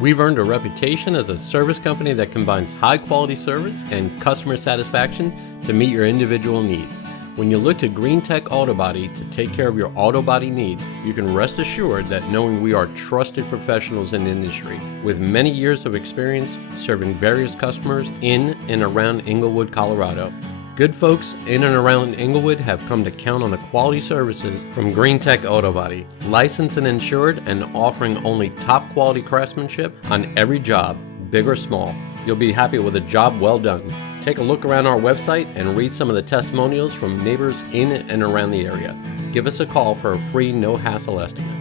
We've earned a reputation as a service company that combines high quality service and customer satisfaction to meet your individual needs. When you look to Green Tech Auto Body to take care of your auto body needs, you can rest assured that knowing we are trusted professionals in the industry with many years of experience serving various customers in and around Englewood, Colorado. Good folks in and around Englewood have come to count on the quality services from Green Tech Auto Body, licensed and insured and offering only top quality craftsmanship on every job, big or small. You'll be happy with a job well done. Take a look around our website and read some of the testimonials from neighbors in and around the area. Give us a call for a free no-hassle estimate.